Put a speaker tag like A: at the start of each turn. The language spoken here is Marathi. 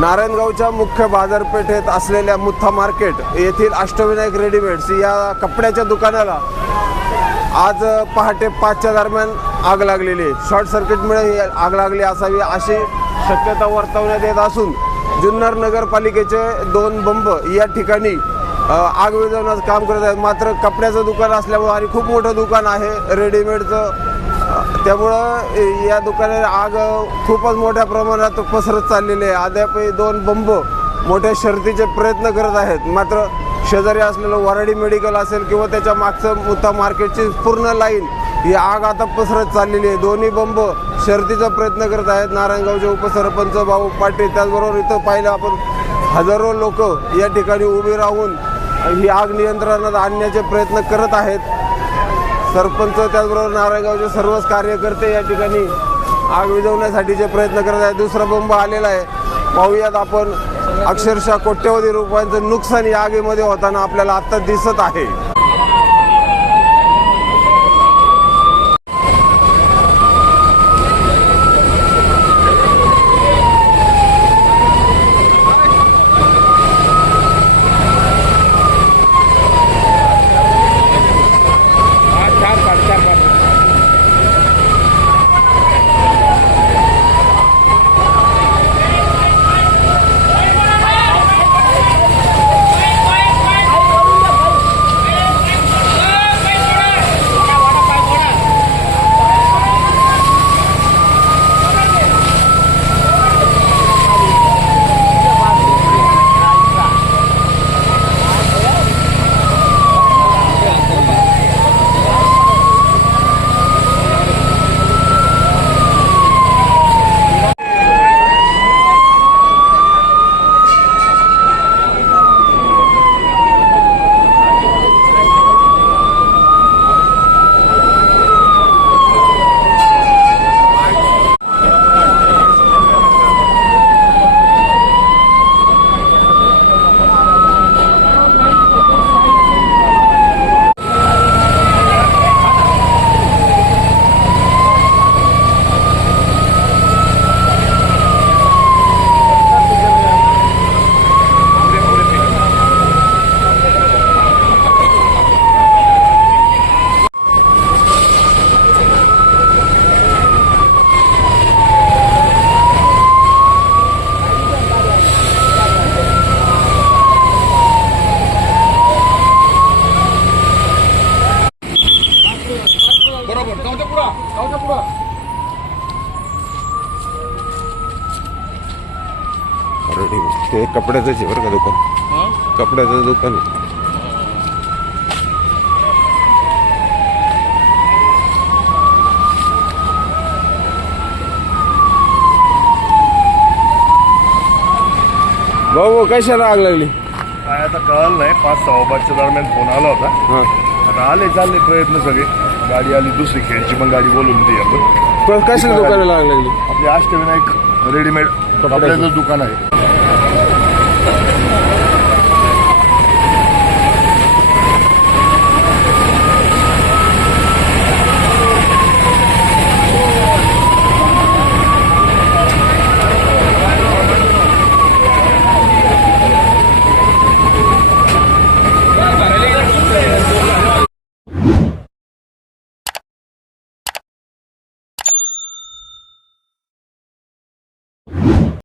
A: नारायणगावच्या मुख्य बाजारपेठेत असलेल्या मुथ्था मार्केट येथील अष्टविनायक रेडीमेड्स या कपड्याच्या दुकानाला आज पहाटे पाचच्या दरम्यान आग लागलेली आहे. शॉर्ट सर्किटमुळे ही आग लागली असावी अशी शक्यता वर्तवण्यात येत असून जुन्नर नगरपालिकेचे दोन बंब या ठिकाणी आग विझवण्याचं काम करत आहेत. मात्र कपड्याचं दुकान असल्यामुळं आणि खूप मोठं दुकान आहे रेडीमेडचं. त्यामुळं या दुकानात आग खूपच मोठ्या प्रमाणात पसरत चाललेली आहे. अद्यापही दोन बंब मोठ्या शर्तीचे प्रयत्न करत आहेत. मात्र शेजारी असलेलं वराडी मेडिकल असेल किंवा त्याच्या मागचं मुत्ता मार्केटची पूर्ण लाईन ही आग आता पसरत चाललेली आहे. दोन्ही बंब शर्तीचा प्रयत्न करत आहेत. नारायणगावचे उपसरपंच भाऊ पाटील त्याचबरोबर इथं पाहिलं आपण हजारो लोक या ठिकाणी उभी राहून ही आग नियंत्रणात आणण्याचे प्रयत्न करत आहेत. सरपंच त्याचबरोबर नारायणगावचे सर्वच कार्यकर्ते या ठिकाणी आग विझवण्यासाठीचे प्रयत्न करत आहेत. दुसरा बंब आलेला आहे. पाहूयात आपण. अक्षरशः कोट्यवधी रुपयांचं नुकसान या आगीमध्ये होताना आपल्याला आत्ता दिसत आहे.
B: बरोबर गावच्या पुढा. गावच्या पुढा
A: रेडी ते कपड्याचं आहे बरं का दुकान. कपड्याचं दुकान. आहे भाऊ कशाला आग लागली?
B: काय आता कळलं नाही पाच सहा पाचच्या दरम्यान फोन आला होता.
A: हां.
B: आता आले चालले प्रयत्न सगळे. गाडी आली दुसरी खेळची पण गाडी बोलून ती आपण
A: पण कशाला दुकानाला आग लागली?
B: आपले अष्टविनायक रेडीमेड कपड्याचं. दुकान आहे.